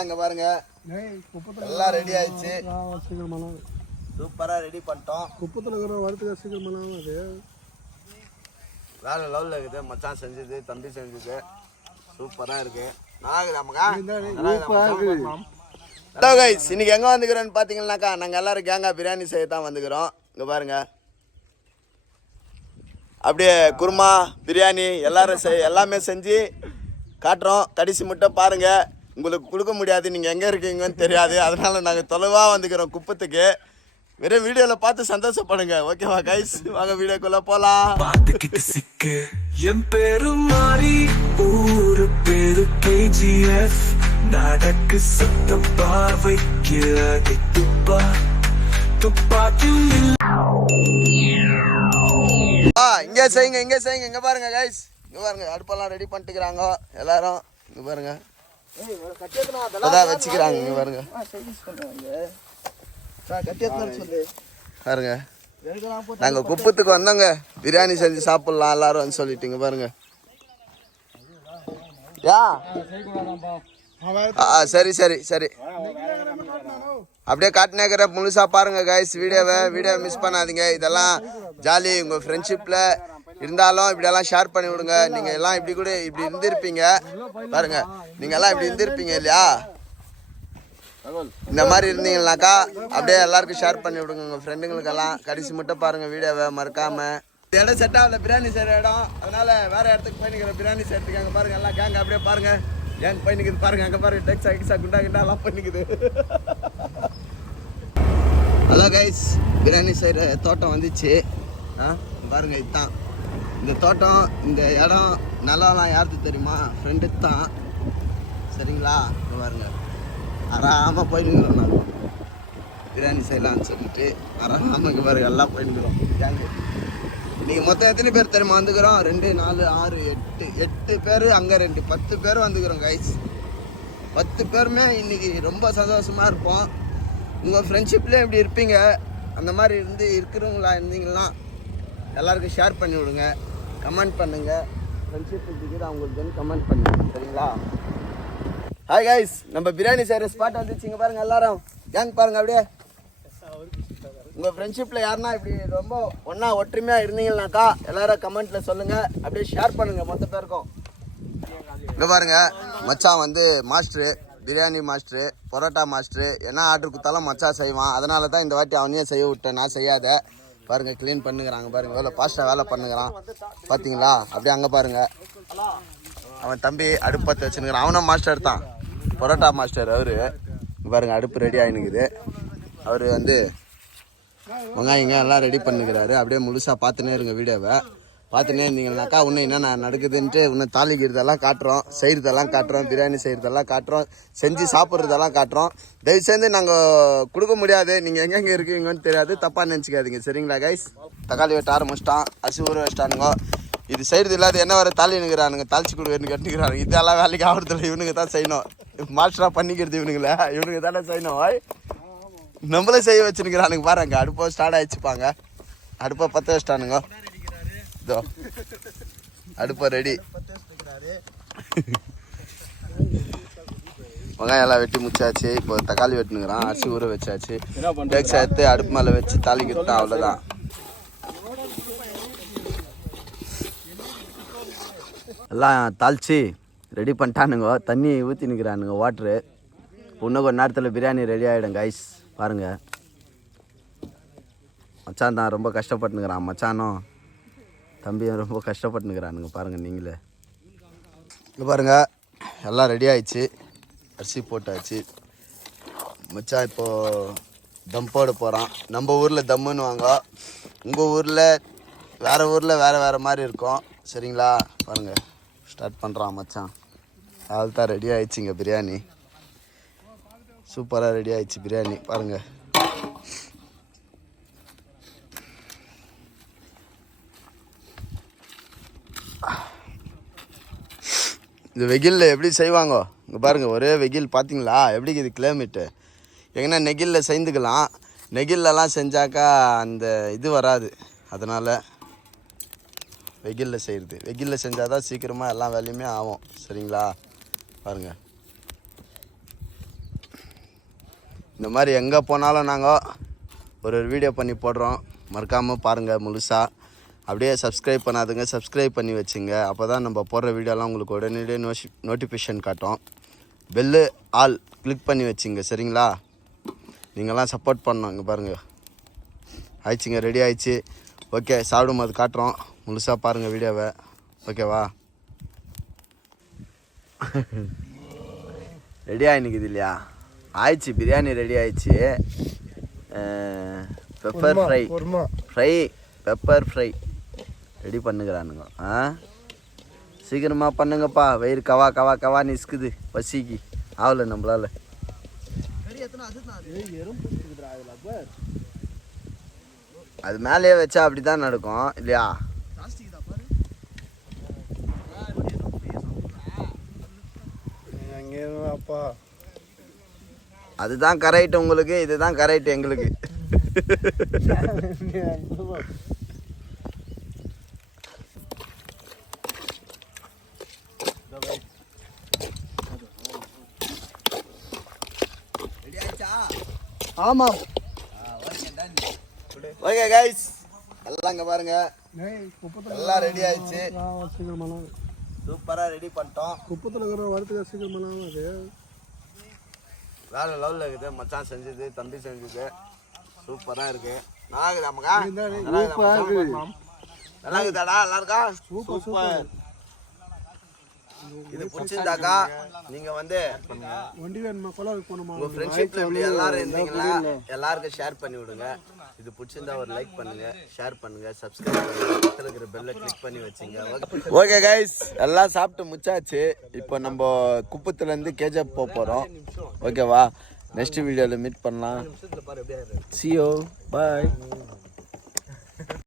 இங்கே பாருங்க எல்லாம் ரெடி ஆயிடுச்சு. சூப்பராக ரெடி பண்ணிட்டோம். குப்பத்தில் இருக்கிற வரத்துக்கு சீக்கிரமெல்லாம் அது வேறு லெவலில் இருக்குது. மச்சான் செஞ்சது, தம்பி செஞ்சது சூப்பராக இருக்குது. ஹலோ கைஸ், இன்னைக்கு எங்கே வந்துக்கிறோன்னு பார்த்தீங்கன்னாக்கா நாங்கள் எல்லோரும் கேங்காக பிரியாணி செய்ய தான் வந்துக்கிறோம். இங்கே பாருங்கள், அப்படியே குருமா பிரியாணி எல்லாமே செஞ்சு காட்டுறோம். கடைசி மட்டும் பாருங்கள். உங்களுக்கு கொடுக்க முடியாது, நீங்கள் எங்கே இருக்கீங்கன்னு தெரியாது. அதனால் நாங்கள் தொலைவாக வந்துக்கிறோம் குப்பத்துக்கு. வெறும் வீடியோவில் பார்த்து சந்தோஷப்படுங்க. ஓகேவா கைஸ், வாங்க வீடியோக்குள்ளே போகலாம். என் பேரு மாறி ஊரு பேரு KGF. நடக்கு சத்த பார்வைக்கு துப்பா துப்பாக்கி. இங்கே செய்யுங்க, இங்கே செய்யுங்க. இங்கே பாருங்க கைஸ், இங்கே பாருங்க அடுப்பெல்லாம் ரெடி பண்ணிட்டுக்கிறாங்க எல்லாரும். இங்கே பாருங்க அதான் வச்சுக்கிறாங்க. இங்கே பாருங்க பாருங்க, நாங்கள் குப்பத்துக்கு வந்தோங்க பிரியாணி செஞ்சு சாப்பிட்லாம் எல்லாரும் சொல்லிட்டீங்க பாருங்க. சரி சரி சரி, அப்படியே காட்டினேக்கிற முழுசா பாருங்க கைஸ். வீடியோ மிஸ் பண்ணாதீங்க. இதெல்லாம் ஜாலி, உங்கள் ஃப்ரெண்ட்ஷிப்பில் இருந்தாலும் இப்படியெல்லாம் ஷேர் பண்ணி விடுங்க. நீங்கள் எல்லாம் இப்படி இருந்திருப்பீங்க பாருங்க. நீங்கள் எல்லாம் இப்படி இருந்திருப்பீங்க இல்லையா? இந்த மாதிரி இருந்தீங்கன்னாக்கா அப்படியே எல்லாருக்கும் ஷேர் பண்ணி விடுங்க உங்கள் ஃப்ரெண்டுங்களுக்கெல்லாம். கடைசி மட்டும் பாருங்கள் வீடியோவை மறக்காமல். இடம் செட் ஆகல பிரியாணி செய்கிற இடம், அதனால் வேறு இடத்துக்கு போய் பிரியாணி செய்யறதுக்கு அங்கே பாருங்கள். எல்லாம் கேங்க அப்படியே பாருங்கள், கேங் பண்ணிக்குது பாருங்கள். அங்கே பாருங்கள் டெக்ஸா கிக்ஸா குண்டா கிண்டா எல்லாம் பண்ணிக்குது. ஹலோ கைஸ், பிரியாணி செய்கிற தோட்டம் வந்துச்சு. பாருங்கள், இதுதான் இந்த தோட்டம். இந்த இடம் நிலம்லாம் யாருக்கு தெரியுமா? ஃப்ரெண்டுக்கு தான். சரிங்களா? இங்கே பாருங்கள், ஆறாமல் போயிட்டுக்கிறோம். நான் பிரியாணி செய்யலான்னு சொல்லிட்டு ஆறாமல் இங்கே பாருங்க எல்லாம் போயிட்டுக்கிறோம் கேங்கு. இன்றைக்கி மொத்தம் எத்தனை பேர் தெரியுமா வந்துக்கிறோம்? 2 4 6 8 பேர். அங்கே 2 10 பேர் வந்துக்கிறோம் கைஸ். 10 பேருமே இன்றைக்கி ரொம்ப சந்தோஷமாக இருப்போம். உங்கள் ஃப்ரெண்ட்ஷிப்லேயே எப்படி இருப்பீங்க, அந்த மாதிரி இருக்கிறவங்களா இருந்தீங்கன்னா எல்லாருக்கும் ஷேர் பண்ணி விடுங்க, கமெண்ட் பண்ணுங்கள். ஃப்ரெண்ட்ஷிப் இருக்குது அவங்களுக்கு கமெண்ட் பண்ணுங்க. சரிங்களா? ஹாய் கைஸ், நம்ம பிரியாணி செய்கிற ஸ்பாட் வந்துச்சு. இங்கே பாருங்கள் எல்லாரும் கேங் பாருங்கள். அப்படியே உங்கள் ஃப்ரெண்ட்ஷிப்பில் யாருன்னா இப்படி ரொம்ப ஒன்றா ஒற்றுமையாக இருந்தீங்கன்னாக்கா எல்லாரும் கமெண்ட்டில் சொல்லுங்கள். அப்படியே ஷேர் பண்ணுங்கள் மொத்த பேருக்கும். இங்கே பாருங்கள், மச்சான் வந்து master, biryani master, parotta master. என்ன ஆர்டர் கொடுத்தாலும் மச்சான் செய்வான். அதனால தான் இந்த வாட்டி அவனையும் செய்ய விட்டேன், நான் செய்யாத. பாருங்கள் க்ளீன் பண்ணுங்கிறாங்க பாருங்கள், எவ்வளோ ஃபாஸ்ட்டாக வேலை பண்ணுங்கிறான் பார்த்தீங்களா? அப்படியே அங்கே பாருங்கள், அவன் தம்பி அடுப்பு பற்ற வச்சுருக்கிறான். அவனும் மாஸ்டர் தான், பரோட்டா மாஸ்டர் அவரு. பாருங்கள் அடுப்பு ரெடி ஆகினுக்குது. அவர் வந்து வெங்காயங்க எல்லாம் ரெடி பண்ணிக்கிறாரு. அப்படியே முழுசாக பார்த்துனே இருங்க வீடியோவை. பார்த்துனே இருந்தீங்கன்னாக்கா இன்னும் என்ன நடக்குதுன்ட்டு இன்னும் தாளிக்கிறதெல்லாம் காட்டுறோம், செய்கிறதெல்லாம் காட்டுறோம், பிரியாணி செய்கிறதெல்லாம் காட்டுறோம், செஞ்சு சாப்பிட்றதெல்லாம் காட்டுறோம். தயவுசெய்து நாங்கள் கொடுக்க முடியாது, நீங்கள் எங்கெங்கே இருக்கீங்கன்னு தெரியாது, தப்பாக நினச்சிக்காதீங்க. சரிங்களா கைஸ்? தக்காளி வெட்ட ஆரம்பிச்சிட்டான், அரிசி ஊற வச்சிட்டானுங்க. இது செய்கிறது இல்லாத என்ன வேறு தாளினுக்கிறானுங்க, தாளிச்சு கொடுக்குறேன்னு கட்டிக்கிறானுங்க. இதெல்லாம் வேலைக்கு ஆகிறதுல இவனுங்க தான் செய்யணும். மாஸ்டராக பண்ணிக்கிறது இவனுங்களே, இவனுங்க தானே செய்யணும். நம்மளே செய்ய வச்சுருக்கிறானுங்க. பாருங்க அடுப்பை ஸ்டார்ட் ஆகிடுச்சுப்பாங்க. அடுப்பை பற்ற வச்சிட்டானுங்க. இதோ அடுப்பை ரெடி. வெங்காயம் எல்லாம் வெட்டி முடிச்சாச்சு. இப்போ தக்காளி வெட்டுனுங்கிறான், அரிசி ஊற வச்சாச்சு. டேக்ஸ் எடுத்து அடுப்பு மேலே வச்சு தாளிக்கிறது தான், அவ்வளோதான். எல்லாம் தாளித்து ரெடி பண்ணிட்டானுங்க. தண்ணி ஊற்றி நிற்கிறானுங்க, வாட்ரு. இன்னும் கொஞ்சம் நேரத்தில் பிரியாணி ரெடி ஆகிடும் கைஸ். பாருங்கள், மச்சான் தான் ரொம்ப கஷ்டப்பட்டுனுக்கிறான். மச்சானும் தம்பியும் ரொம்ப கஷ்டப்பட்டுனுக்கிறானுங்க. பாருங்கள் நீங்களே. இங்கே பாருங்கள் எல்லாம் ரெடி ஆகிடுச்சு, அரிசி போட்டாச்சு. மச்சான் இப்போது தம் போட போகிறான். நம்ம ஊரில் தம்முன்னு வாங்க, உங்கள் ஊரில் வேறு ஊரில் வேறு மாதிரி இருக்கும். சரிங்களா? பாருங்கள் ஸ்டார்ட் பண்ணுறான் மச்சான். அது தான் ரெடி ஆகிடுச்சிங்க பிரியாணி. சூப்பராக ரெடி ஆகிடுச்சு பிரியாணி. பாருங்கள் இது வெயிலில் எப்படி செய்வாங்க இங்கே பாருங்கள். ஒரே வெயில் பார்த்தீங்களா எப்படி இது கிலோமீட்டர். எங்கன்னா நெகிலில் செய்துக்கலாம், நெகிலெலாம் செஞ்சாக்கா அந்த இது வராது. அதனால் வெயிலில் செய்கிறது, வெயிலில் செஞ்சால் தான் சீக்கிரமாக எல்லா வேலையுமே ஆகும். சரிங்களா? பாருங்கள் இந்த மாதிரி எங்கே போனாலும் நாங்கள் ஒரு வீடியோ பண்ணி போடுறோம். மறக்காமல் பாருங்கள் முழுசாக. அப்படியே சப்ஸ்கிரைப் பண்ணாதுங்க, சப்ஸ்கிரைப் பண்ணி வச்சுங்க. அப்போ தான் நம்ம போடுற வீடியோலாம் உங்களுக்கு உடனடியே நோட்டிஃபிகேஷன் காட்டும். பெல்லு ஆல் கிளிக் பண்ணி வச்சுங்க. சரிங்களா? நீங்கள்லாம் சப்போர்ட் பண்ணணும். இங்கே பாருங்கள் ஆயிடுச்சுங்க, ரெடி ஆயிடுச்சு. ஓகே, சாப்பிடும் போது காட்டுறோம். முழுசாக பாருங்கள் வீடியோவை. ஓகேவா? ரெடி ஆகினுக்குது இல்லையா? ஆயிடுச்சு, பிரியாணி ரெடி ஆயிடுச்சு. Pepper fry pepper fry ready பண்ணுகிறானுங்க. சீக்கிரமாக பண்ணுங்கப்பா, வயிறு கவா கவா கவா நிஸ்குது பசிக்கு. ஆகலை நம்மளால. அது மேலேயே வச்சா அப்படி தான் நடக்கும் இல்லையா? அப்பா அதுதான் கரெக்ட் உங்களுக்கு, இதுதான் கரெக்ட் எங்களுக்கு. ஆமாம். ஓகே கைஸ், எல்லாம் இங்கே பாருங்க, எல்லாம் ரெடி ஆயிடுச்சு. சீக்கிரமெல்லாம் சூப்பராக ரெடி பண்ணிட்டோம். குப்பத்தில் இருக்கிற வரத்துக்கு சீக்கிரமெல்லாம் அது வேறு லெவலில் இருக்குது. மச்சான் செஞ்சது, தம்பி செஞ்சது சூப்பராக இருக்குது. நல்லா இருக்குது நமக்கா? நல்லா இருக்குதாடா? நல்லா இருக்கா? சூப்பர். இது பிடிச்சிருந்தாக்கா நீங்கள் வந்து வண்டி வேணுமா கொலாவுக்கு போகணுமா? உங்கள் ஃப்ரெண்ட்ஷிப்பில் இப்படி எல்லாரும் இருந்தீங்கன்னா எல்லாருக்கும் ஷேர் பண்ணி விடுங்க. இது பிடிச்சிருந்தா ஒரு லைக் பண்ணுங்க, ஷேர் பண்ணுங்க, சப்ஸ்கிரைப் பண்ணுங்க, பக்கத்தில் இருக்கிற பெல்லை கிளிக் பண்ணி வச்சுங்க. ஓகே கைஸ், எல்லாம் சாப்பிட்டு முச்சாச்சு. இப்போ நம்ம குப்பத்துலேருந்து கேஜப் போக போகிறோம். ஓகேவா? நெக்ஸ்ட் வீடியோவில் மீட் பண்ணலாம். See you. Bye.